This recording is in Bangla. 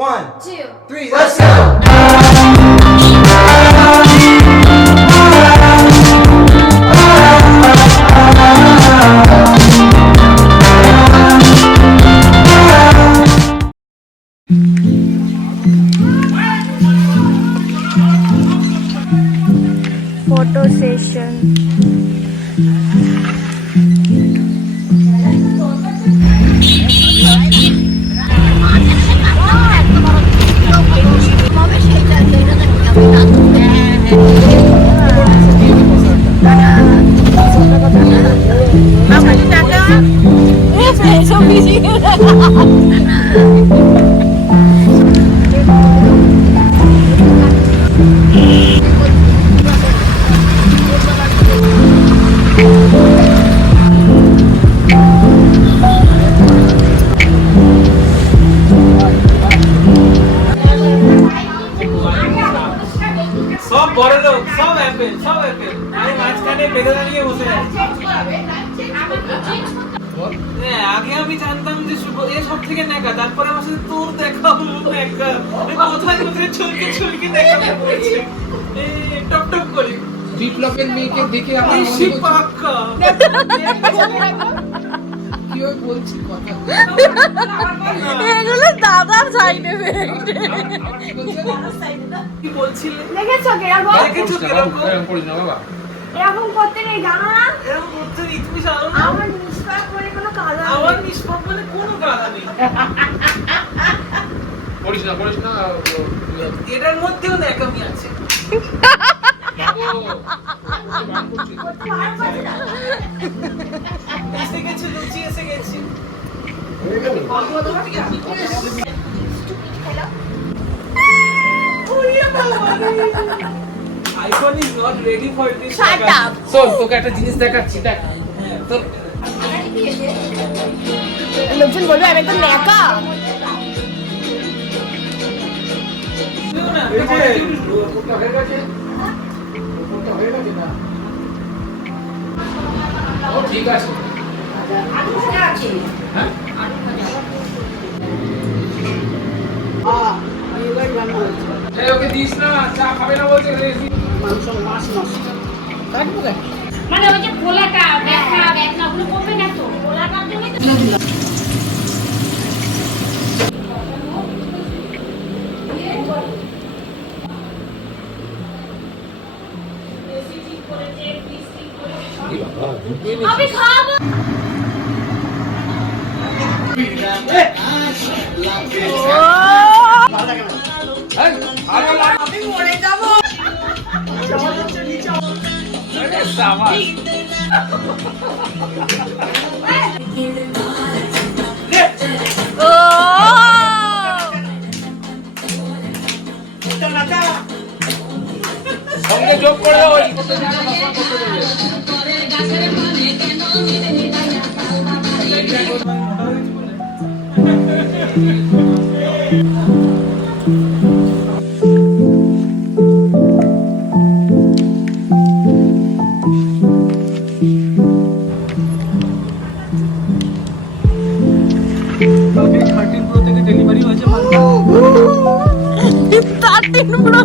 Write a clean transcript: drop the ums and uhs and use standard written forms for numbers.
1, 2, 3, let's go! Photo session. সব বড় লোক, সব অ্যাপেল, সব অ্যাপেল। আমি মাঝখানে বেদানা নিয়ে বসে আছি। হ্যাঁ, আগে আমি জানতাম যে এ সব থেকে নেকা, তারপরে আমার সাথে তোর দেখা হলো নেকা। কোথায় কোথায় ছলকে দেখা পড়েছে। টপ টপ করে বিপ্লবের মেয়েকে দেখে আমার মনে বেশি হচ্ছে পাক্কা। কি ওই বলছি কথা এগুলো দাদার সাইডে কি বলছিলে? দেখেছো কিরকম দেখেছো কিরকম? এরকম করিস না বাবা এরকম করতে নেই জানো না এরকম করতে নেই, তুমি জানো না? আমার নিষ্পাপ করে কোনো কাজ আমার নিষ্পাপ বলে কোনো গালা নেই। করিস না এটার মধ্যেও ন্যাকামি আছে। এসে গেছে, লুচি এসে গেছে। iPhone is not ready for this. Shut up. শোন তোকে একটা জিনিস দেখাচ্ছি দেখ তোর লোকজন বলবে আমি তো ন্যাকা এই যে, ওটা হয়ে গেছে ওটা হয়ে গেছে না ও ঠিক আছে হ্যাঁ এই ওকে দিস না চা খাবে না বলছে মানে ওই যে পোলাটা ব্যথা ওগুলো কমবে না তো পোলাটার জন্য আমি খাবো আমি মরে যাবো। সঙ্গে যোগ করে দাও ওই কালকে 13 Pro থেকে ডেলিভারি হয়েছে। 13 bro